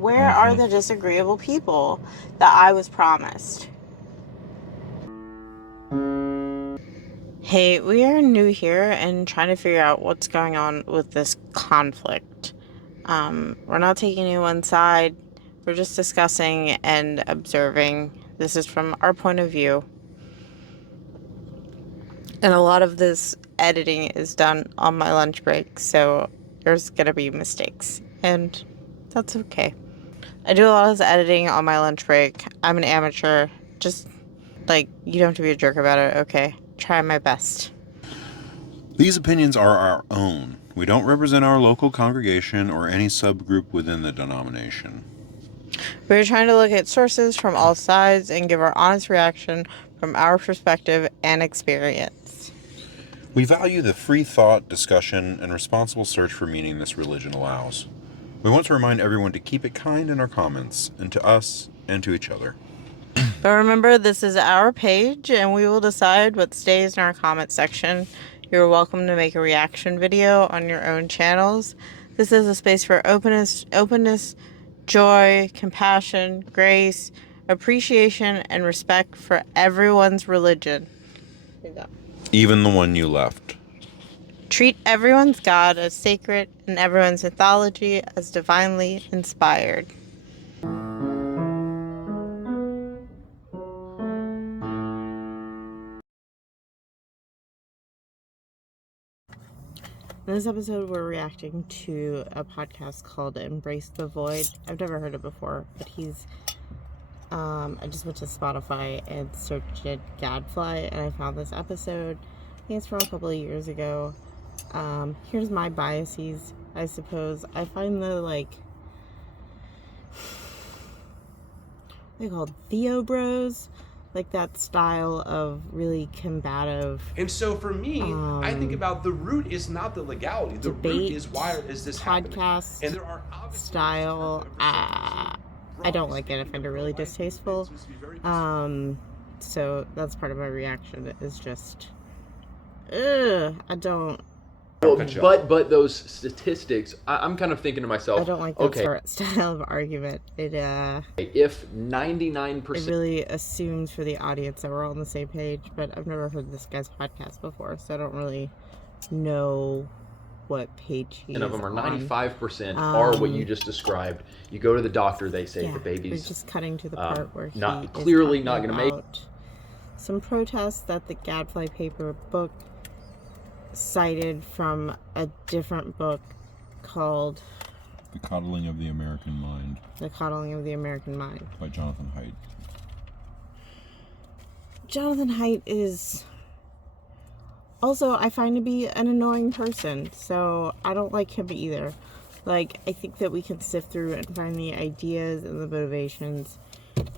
Where are the disagreeable people that I was promised? Hey, we are new here and trying to figure out what's going on with this conflict. We're not taking anyone's side. We're just discussing and observing. This is from our point of view. And a lot of this editing is done on my lunch break, so there's gonna be mistakes. And that's okay. I do a lot of this editing on my lunch break. I'm an amateur. Just, you don't have to be a jerk about it, okay? Try my best. These opinions are our own. We don't represent our local congregation or any subgroup within the denomination. We're trying to look at sources from all sides and give our honest reaction from our perspective and experience. We value the free thought, discussion, and responsible search for meaning this religion allows. We want to remind everyone to keep it kind in our comments, and to us, and to each other. But remember, this is our page, and we will decide what stays in our comment section. You're welcome to make a reaction video on your own channels. This is a space for openness, joy, compassion, grace, appreciation, and respect for everyone's religion. Even the one you left. Treat everyone's God as sacred and everyone's mythology as divinely inspired. In this episode, we're reacting to a podcast called Embrace the Void. I've never heard it before, but I just went to Spotify and searched Gadfly, and I found this episode. I think it's from a couple of years ago. Here's my biases, I suppose. I find the, they called Theo Bros, that style of really combative. And so for me, I think about the root is not the legality. The root is why is this podcast happening? And there are style. I don't like it. I find it really distasteful. So that's part of my reaction. Is just, I don't. But those statistics, I'm kind of thinking to myself, I don't like that style of argument. If 99%, it really assumes for the audience that we're all on the same page. But I've never heard this guy's podcast before, so I don't really know what page he's of them are on. 95% are what you just described. You go to the doctor, they say the baby's we're just cutting to the part where not clearly not going to make some protests that the Gadfly paper book cited from a different book called The Coddling of the American Mind. The Coddling of the American Mind By Jonathan Haidt. Jonathan Haidt is also, I find to be an annoying person, so I don't like him either. I think that we can sift through and find the ideas and the motivations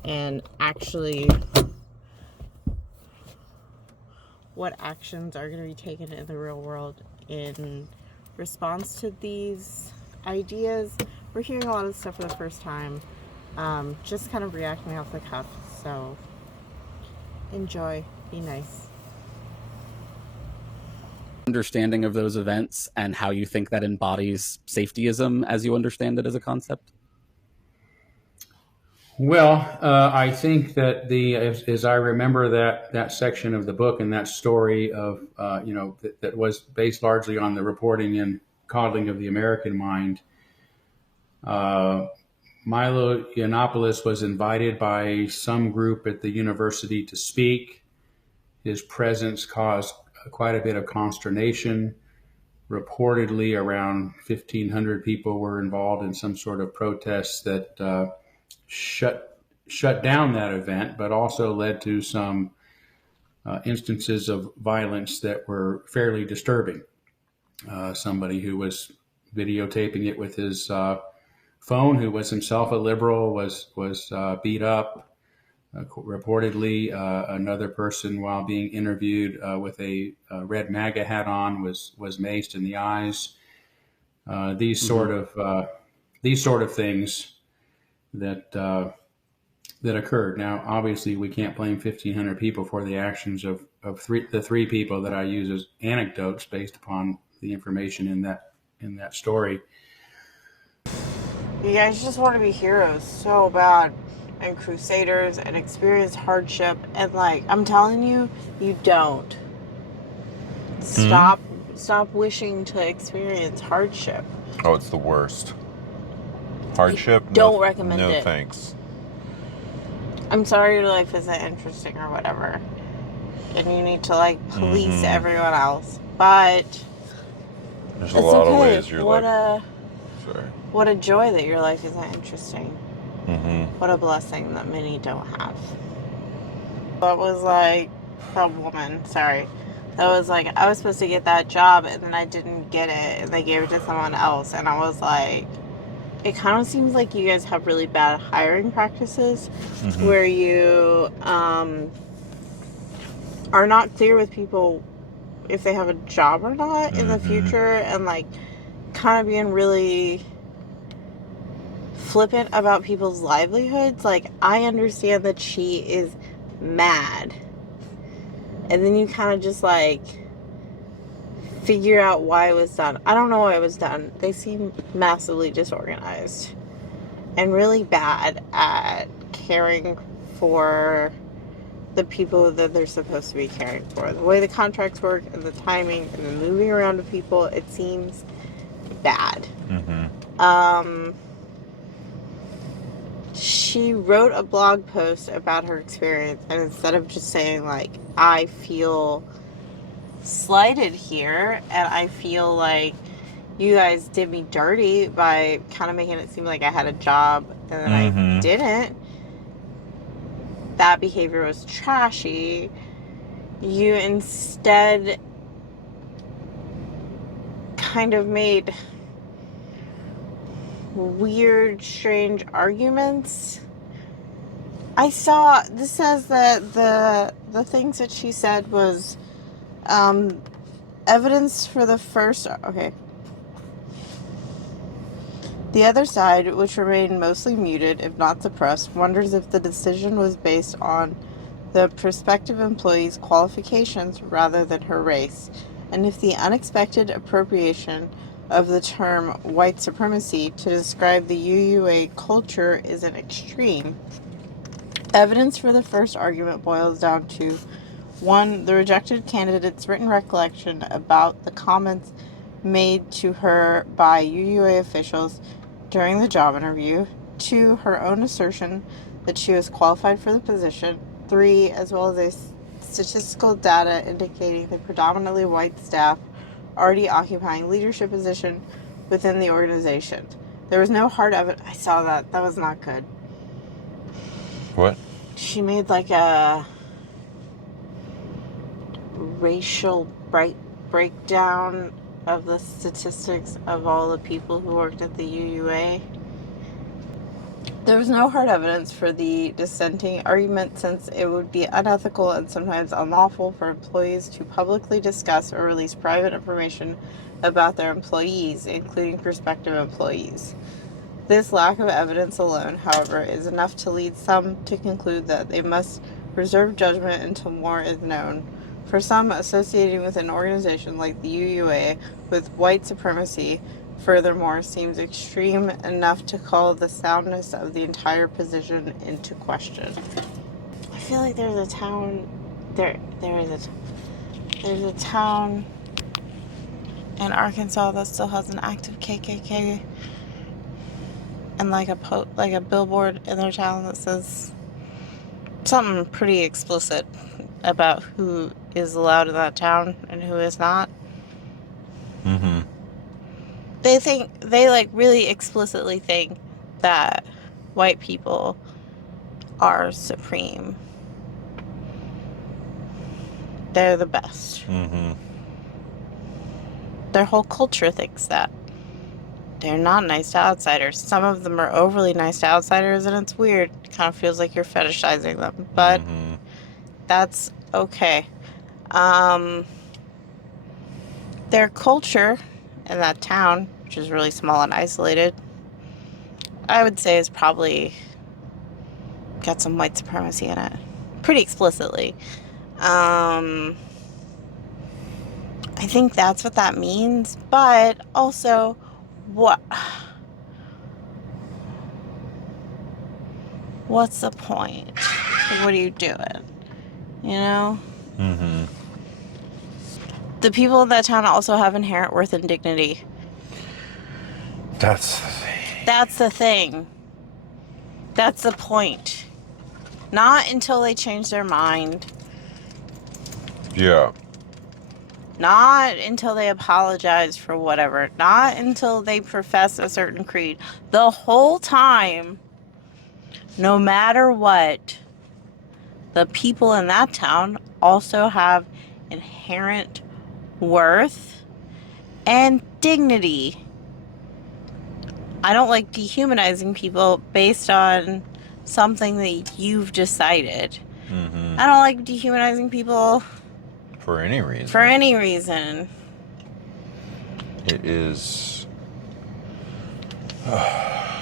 and actually what actions are going to be taken in the real world in response to these ideas. We're hearing a lot of stuff for the first time, just kind of reacting off the cuff, so enjoy, be nice. Understanding of those events and how you think that embodies safetyism as you understand it as a concept? Well, I think that as I remember that section of the book and that story of, that was based largely on the reporting and coddling of the American mind, Milo Yiannopoulos was invited by some group at the university to speak. His presence caused quite a bit of consternation. Reportedly, around 1,500 people were involved in some sort of protests that shut down that event, but also led to some instances of violence that were fairly disturbing. Somebody who was videotaping it with his phone, who was himself a liberal, was beat up. Reportedly, another person, while being interviewed with a red MAGA hat on, was maced in the eyes. These sort of things that occurred. Now, obviously, we can't blame 1,500 people for the actions of the three people that I use as anecdotes based upon the information in that story. You guys just want to be heroes so bad, and crusaders, and experience hardship, and like, I'm telling you, you don't. Stop wishing to experience hardship. Oh, it's the worst. Hardship? Don't recommend no it. Thanks. I'm sorry your life isn't interesting or whatever, and you need to like police everyone else, but there's a lot of ways your what life. What a joy that your life isn't interesting. Mm-hmm. What a blessing that many don't have. That was like that woman. Sorry. That was like, I was supposed to get that job and then I didn't get it and they gave it to someone else. And I was like, it kind of seems like you guys have really bad hiring practices where you are not clear with people if they have a job or not in the future, and like kind of being really flippant about people's livelihoods. Like, I understand that she is mad. And then you kind of just like figure out why it was done. I don't know why it was done. They seem massively disorganized and really bad at caring for the people that they're supposed to be caring for. The way the contracts work and the timing and the moving around of people, it seems bad. She wrote a blog post about her experience, and instead of just saying like, I feel slighted here and I feel like you guys did me dirty by kind of making it seem like I had a job and then I didn't, that behavior was trashy, you instead kind of made weird, strange arguments. I saw, this says that the things that she said was evidence for the first, okay. The other side, which remained mostly muted, if not suppressed, wonders if the decision was based on the prospective employee's qualifications rather than her race, and if the unexpected appropriation of the term white supremacy to describe the UUA culture is an extreme. Evidence for the first argument boils down to 1. The rejected candidate's written recollection about the comments made to her by UUA officials during the job interview. 2. Her own assertion that she was qualified for the position. 3. As well as a statistical data indicating the predominantly white staff already occupying leadership position within the organization. There was no hard evidence. I saw that. That was not good. What? She made like a racial breakdown of the statistics of all the people who worked at the UUA. There was no hard evidence for the dissenting argument, since it would be unethical and sometimes unlawful for employees to publicly discuss or release private information about their employees, including prospective employees. This lack of evidence alone, however, is enough to lead some to conclude that they must reserve judgment until more is known. For some, associating with an organization like the UUA with white supremacy, furthermore, seems extreme enough to call the soundness of the entire position into question. I feel like there's a town, there's a town in Arkansas that still has an active KKK, and like a billboard in their town that says something pretty explicit about who is allowed in that town and who is not. They like really explicitly think that white people are supreme. They're the best. Their whole culture thinks that. They're not nice to outsiders. Some of them are overly nice to outsiders, and it's weird. It kind of feels like you're fetishizing them, but that's okay. Their culture in that town, which is really small and isolated, I would say is probably got some white supremacy in it. Pretty explicitly. I think that's what that means, but also, what's the point? Like, what are you doing? You know? Mm-hmm. The people in that town also have inherent worth and dignity. That's the thing. That's the thing. That's the point. Not until they change their mind. Yeah. Not until they apologize for whatever. Not until they profess a certain creed. The whole time, no matter what, the people in that town also have inherent worth and dignity. I don't like dehumanizing people based on something that you've decided. Mm-hmm. I don't like dehumanizing people For any reason. for any reason. It is...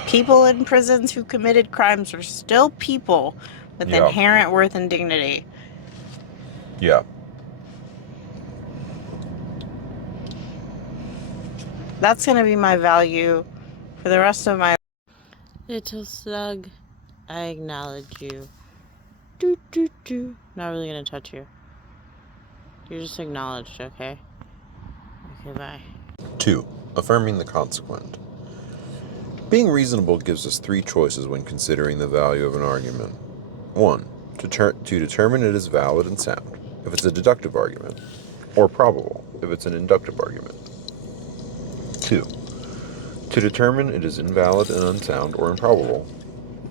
People in prisons who committed crimes are still people with Yeah. inherent worth and dignity. Yeah. That's going to be my value for the rest of my life. Little slug, I acknowledge you. Do, do, do. Not really going to touch you. You're just acknowledged, okay? Okay, bye. 2. Affirming the consequent. Being reasonable gives us 3 choices when considering the value of an argument. 1. To determine it is valid and sound, if it's a deductive argument, or probable, if it's an inductive argument. 2. To determine it is invalid and unsound or improbable.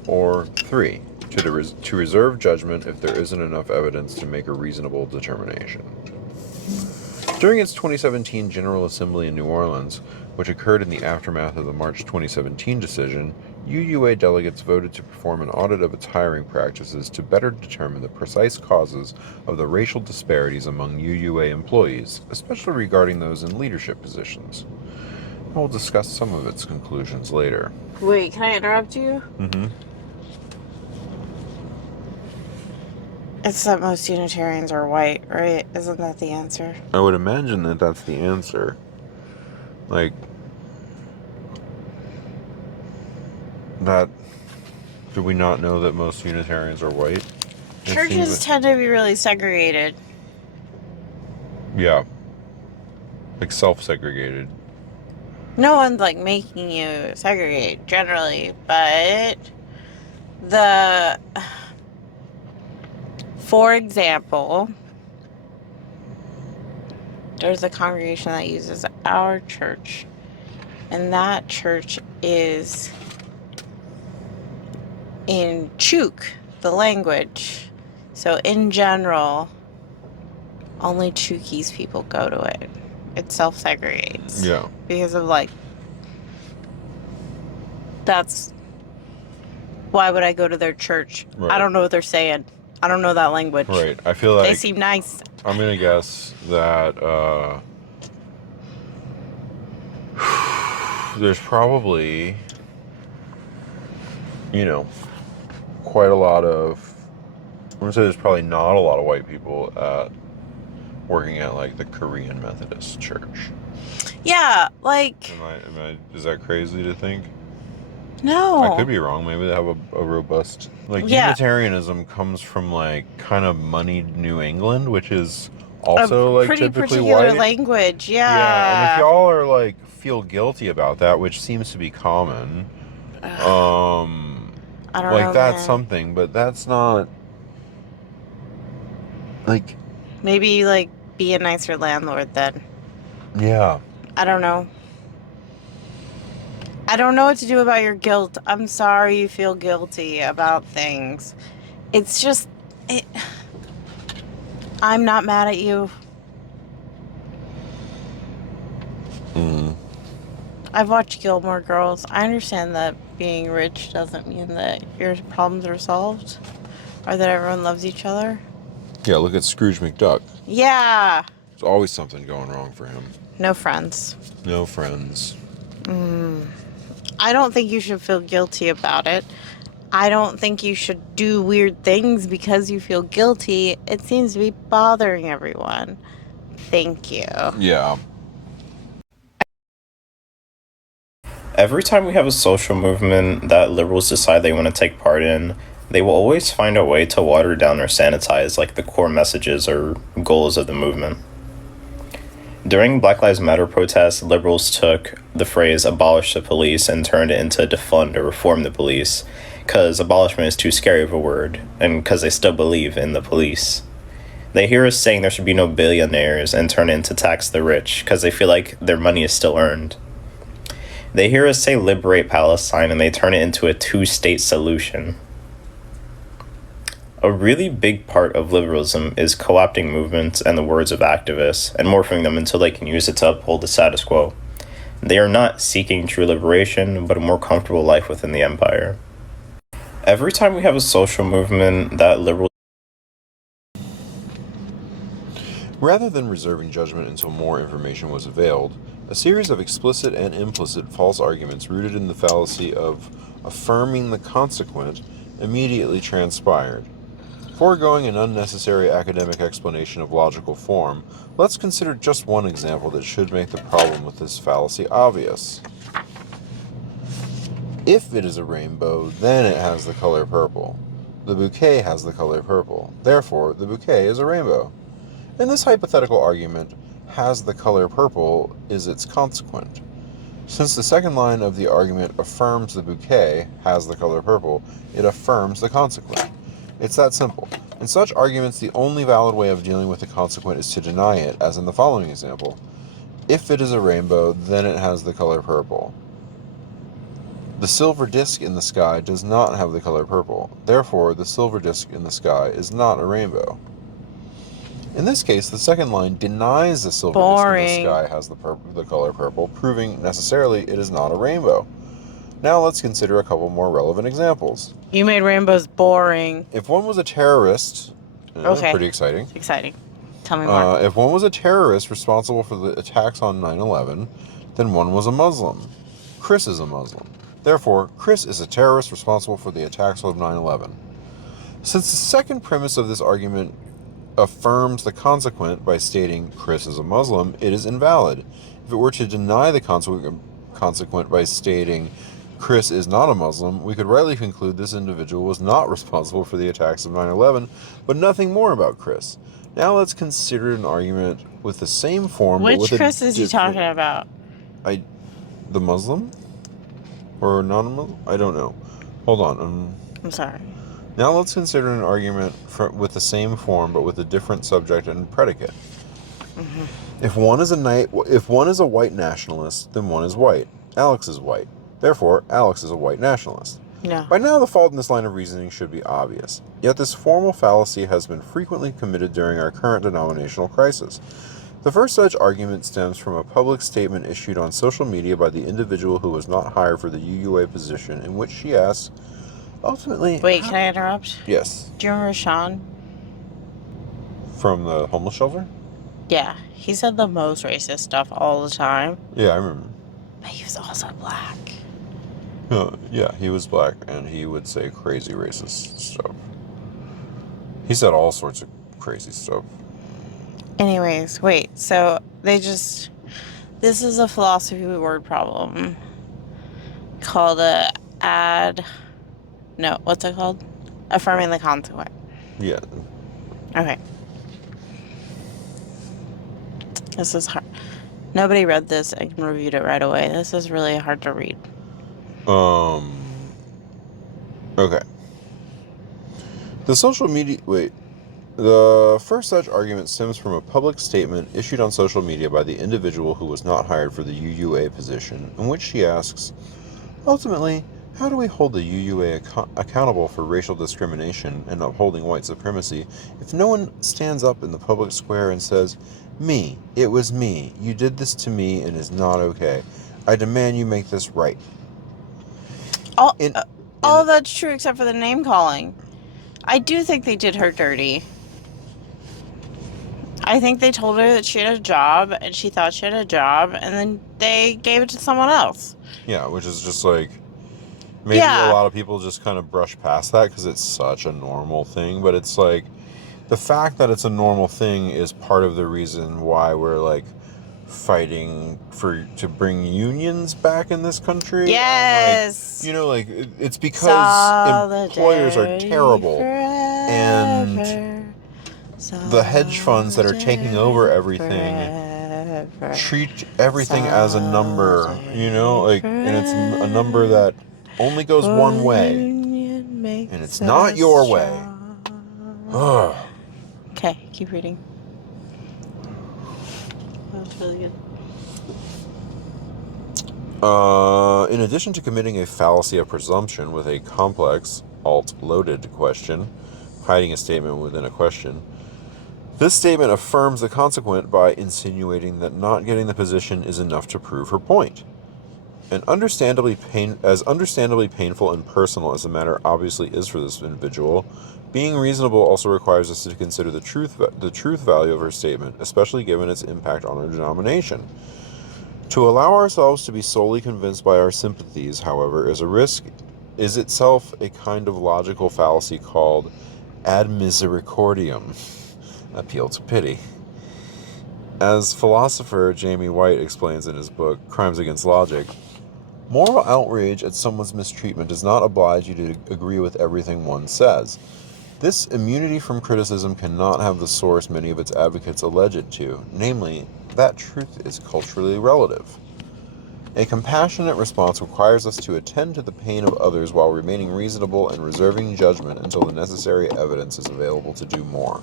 Or 3. To reserve judgment if there isn't enough evidence to make a reasonable determination. During its 2017 General Assembly in New Orleans, which occurred in the aftermath of the March 2017 decision, UUA delegates voted to perform an audit of its hiring practices to better determine the precise causes of the racial disparities among UUA employees, especially regarding those in leadership positions. I will discuss some of its conclusions later. Wait, can I interrupt you? Mm-hmm. It's that most Unitarians are white, right? Isn't that the answer? I would imagine that that's the answer. Like, that... Do we not know that most Unitarians are white? Churches tend to be really segregated. Yeah. Like, self-segregated. No one's like making you segregate generally, but for example, there's a congregation that uses our church, and that church is in Chuk, the language. So in general, only Chukese people go to it. It self-segregates. Yeah. Because of that's why would I go to their church? Right. I don't know what they're saying. I don't know that language. Right. I feel like... They seem nice. I'm gonna guess that, there's probably, quite a lot of... I'm gonna say there's probably not a lot of white people working at, like, the Korean Methodist Church. Yeah, like... Is that crazy to think? No. I could be wrong. Maybe they have a robust... Like, Yeah. Unitarianism comes from, like, kind of moneyed New England, which is also, like, pretty typically particular white. language, yeah. Yeah, and if y'all are, like, feel guilty about that, which seems to be common, I don't like, know, that's man. something, but that's not... Like... Maybe, like, be a nicer landlord then. Yeah. I don't know. I don't know what to do about your guilt. I'm sorry you feel guilty about things. It's just... I'm not mad at you. I've watched Gilmore Girls. I understand that being rich doesn't mean that your problems are solved. Or that everyone loves each other. Yeah, look at Scrooge McDuck. Yeah. There's always something going wrong for him. No friends. No friends. I don't think you should feel guilty about it. I don't think you should do weird things because you feel guilty. It seems to be bothering everyone. Thank you. Yeah. Every time we have a social movement that liberals decide they want to take part in, They will always find a way to water down or sanitize like the core messages or goals of the movement. During Black Lives Matter protests, liberals took the phrase abolish the police and turned it into defund or reform the police, because abolishment is too scary of a word, and because they still believe in the police. They hear us saying there should be no billionaires and turn it into tax the rich, because they feel like their money is still earned. They hear us say liberate Palestine and they turn it into a two-state solution. A really big part of liberalism is co-opting movements and the words of activists and morphing them until they can use it to uphold the status quo. They are not seeking true liberation, but a more comfortable life within the empire. Every time we have a social movement that liberal... Rather than reserving judgment until more information was availed, a series of explicit and implicit false arguments rooted in the fallacy of affirming the consequent immediately transpired. Foregoing an unnecessary academic explanation of logical form, let's consider just one example that should make the problem with this fallacy obvious. If it is a rainbow, then it has the color purple. The bouquet has the color purple. Therefore, the bouquet is a rainbow. In this hypothetical argument, has the color purple is its consequent. Since the second line of the argument affirms the bouquet has the color purple, it affirms the consequent. It's that simple. In such arguments, the only valid way of dealing with the consequent is to deny it, as in the following example. If it is a rainbow, then it has the color purple. The silver disk in the sky does not have the color purple. Therefore, the silver disk in the sky is not a rainbow. In this case, the second line denies the silver disk in the sky has the color purple, proving necessarily it is not a rainbow. Now let's consider a couple more relevant examples. You made rainbows boring. If one was a terrorist... Okay. Pretty exciting. Exciting. Tell me more. If one was a terrorist responsible for the attacks on 9/11, then one was a Muslim. Chris is a Muslim. Therefore, Chris is a terrorist responsible for the attacks of 9/11. Since the second premise of this argument affirms the consequent by stating Chris is a Muslim, it is invalid. If it were to deny the consequent by stating Chris is not a Muslim, we could rightly conclude this individual was not responsible for the attacks of 9/11, but nothing more about Chris. Now let's consider an argument with the same form, but with Which Chris is he talking about? The Muslim? Or non-Muslim? I don't know. Hold on. I'm sorry. Now let's consider an argument with the same form, but with a different subject and predicate. Mm-hmm. If one is a white nationalist, then one is white. Alex is white. Therefore, Alex is a white nationalist. Yeah. By now, the fault in this line of reasoning should be obvious. Yet this formal fallacy has been frequently committed during our current denominational crisis. The first such argument stems from a public statement issued on social media by the individual who was not hired for the UUA position, in which she asks, ultimately... Wait, can I interrupt? Yes. Do you remember Sean? From the homeless shelter? Yeah. He said the most racist stuff all the time. Yeah, I remember. But he was also black. Yeah, he was black, and he would say crazy racist stuff. He said all sorts of crazy stuff. Anyways, wait, so this is a philosophy word problem called what's it called? Affirming the consequent. Yeah. Okay. This is hard. Nobody read this and reviewed it right away. This is really hard to read. Okay. The first such argument stems from a public statement issued on social media by the individual who was not hired for the UUA position, in which she asks, ultimately, how do we hold the UUA accountable for racial discrimination and upholding white supremacy if no one stands up in the public square and says, me, it was me, you did this to me and is not okay. I demand you make this right. All that's true except for the name calling. I do think they did her dirty. I think they told her that she had a job and she thought she had a job and then they gave it to someone else. Yeah, which is just like, maybe a lot of people just kind of brush past that because it's such a normal thing, but it's like, the fact that it's a normal thing is part of the reason why we're like fighting to bring unions back in this country. Yes. And it's because employers are terrible, and the hedge funds that are taking over everything treat everything as a number, and it's a number that only goes one way, and it's not your way. Okay, keep reading. That's really good. In addition to committing a fallacy of presumption with a complex, alt-loaded question, hiding a statement within a question, this statement affirms the consequent by insinuating that not getting the position is enough to prove her point. And understandably painful and personal as the matter obviously is for this individual, being reasonable also requires us to consider the truth value of her statement, especially given its impact on her denomination. To allow ourselves to be solely convinced by our sympathies, however, is itself a kind of logical fallacy called ad misericordiam, appeal to pity. As philosopher Jamie White explains in his book, Crimes Against Logic, moral outrage at someone's mistreatment does not oblige you to agree with everything one says. This immunity from criticism cannot have the source many of its advocates allege it to, namely, that truth is culturally relative. A compassionate response requires us to attend to the pain of others while remaining reasonable and reserving judgment until the necessary evidence is available to do more.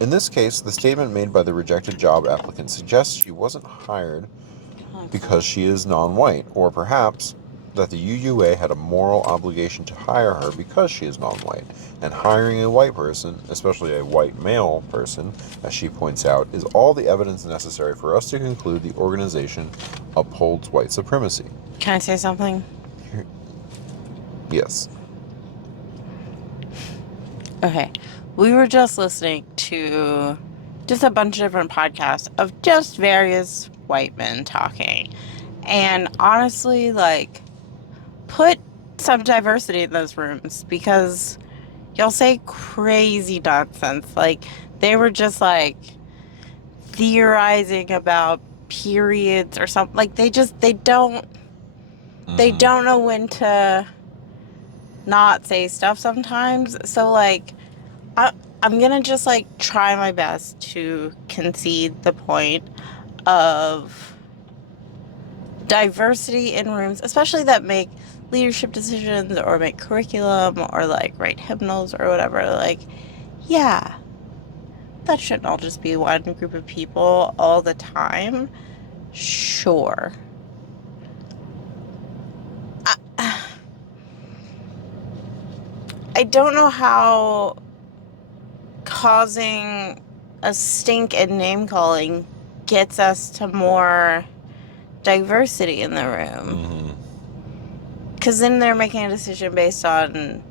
In this case, the statement made by the rejected job applicant suggests she wasn't hired because she is non-white, or perhaps that the UUA had a moral obligation to hire her because she is non-white, and hiring a white person, especially a white male person, as she points out, is all the evidence necessary for us to conclude the organization upholds white supremacy. Can I say something? Yes. Okay. We were just listening to just a bunch of different podcasts of just various white men talking. And honestly, put some diversity in those rooms, because y'all say crazy nonsense. They were just theorizing about periods or something. They don't know when to not say stuff sometimes. So I'm gonna just try my best to concede the point of diversity in rooms, especially that make leadership decisions or make curriculum or write hymnals or whatever. Yeah, that shouldn't all just be one group of people all the time. Sure. I don't know how causing a stink and name calling gets us to more diversity in the room. Because then they're making a decision based on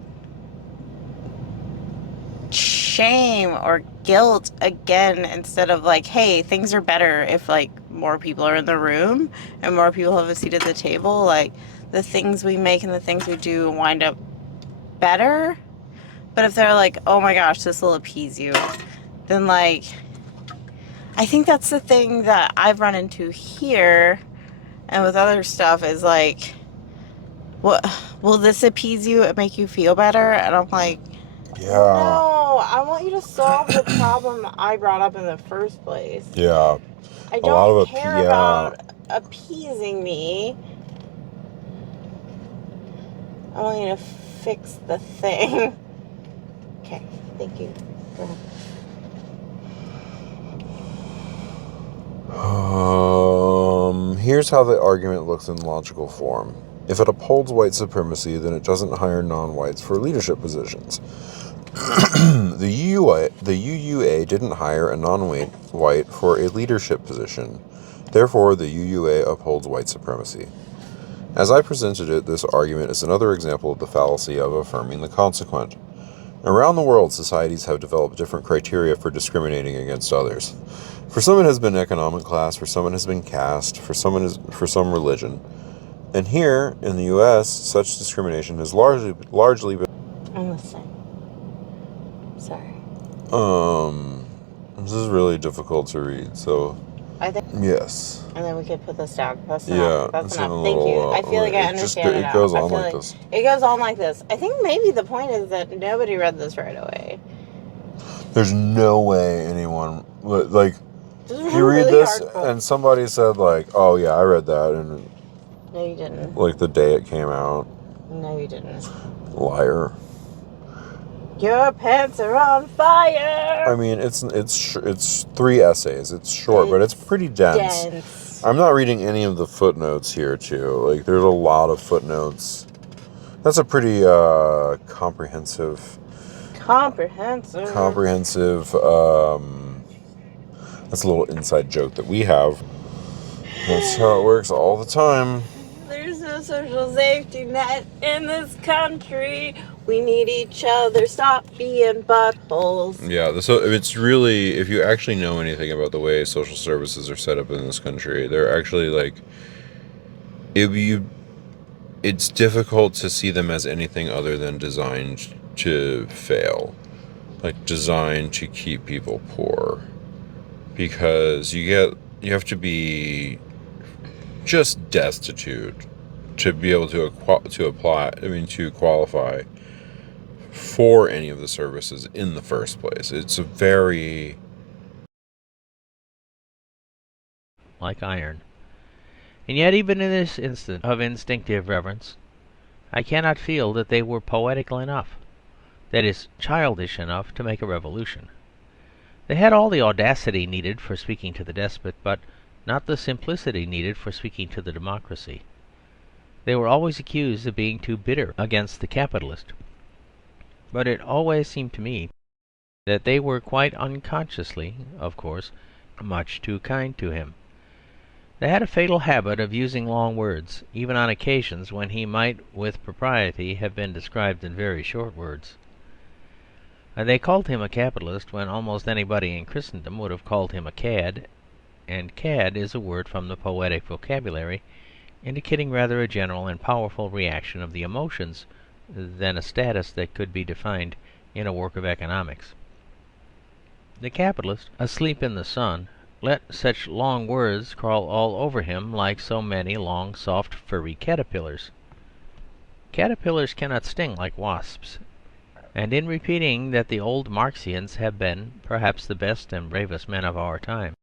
shame or guilt again, instead of hey, things are better if more people are in the room and more people have a seat at the table. The things we make and the things we do wind up better. But if they're oh my gosh, this will appease you, then I think that's the thing that I've run into here and with other stuff is what will this appease you and make you feel better? And I'm yeah, no, I want you to solve the problem I brought up in the first place. Yeah. I don't care about appeasing me. I want you to fix the thing. Okay, thank you. Go ahead. Here's how the argument looks in logical form. If it upholds white supremacy, then it doesn't hire non-whites for leadership positions. The UUA didn't hire a non-white for a leadership position. Therefore, the UUA upholds white supremacy. As I presented it, this argument is another example of the fallacy of affirming the consequent. Around the world, societies have developed different criteria for discriminating against others. For some it has been economic class, for some it has been caste, for some religion. And here, in the U.S., such discrimination has largely been... I'm listening. Sorry. This is really difficult to read, so... I think. Yes. And then we could put this down. That's Yeah, enough. That's it's enough. in a Thank you. little, I feel like I understand it it now. goes I on feel like like this. it goes on like this. I think maybe the point is that nobody read this right away. There's no way anyone like. This is If you read really this hard. and somebody said like, "Oh yeah, I read that," and No, you didn't. like the day it came out, No, you didn't. liar. Your pants are on fire. I mean, it's 3 essays. It's short, but it's pretty dense. I'm not reading any of the footnotes here too. Like, there's a lot of footnotes. That's a pretty comprehensive. That's a little inside joke that we have. That's how it works all the time. There's no social safety net in this country. We need each other. Stop being buttholes. Yeah, so it's really, if you actually know anything about the way social services are set up in this country, they're actually like, it's difficult to see them as anything other than designed to fail. Like, designed to keep people poor. Because you have to be just destitute to be able to qualify for any of the services in the first place. It's a very... like iron. And yet even in this instant of instinctive reverence, I cannot feel that they were poetical enough, that is, childish enough to make a revolution. They had all the audacity needed for speaking to the despot, but not the simplicity needed for speaking to the democracy. They were always accused of being too bitter against the capitalist, but it always seemed to me that they were quite unconsciously, of course, much too kind to him. They had a fatal habit of using long words, even on occasions when he might with propriety have been described in very short words. And they called him a capitalist when almost anybody in Christendom would have called him a cad, and cad is a word from the poetic vocabulary, indicating rather a general and powerful reaction of the emotions than a status that could be defined in a work of economics. The capitalist, asleep in the sun, let such long words crawl all over him like so many long, soft, furry caterpillars. Caterpillars cannot sting like wasps, and in repeating that the old Marxians have been perhaps the best and bravest men of our time,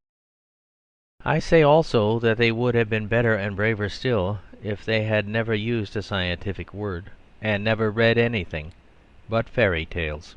I say also that they would have been better and braver still if they had never used a scientific word, and never read anything but fairy tales.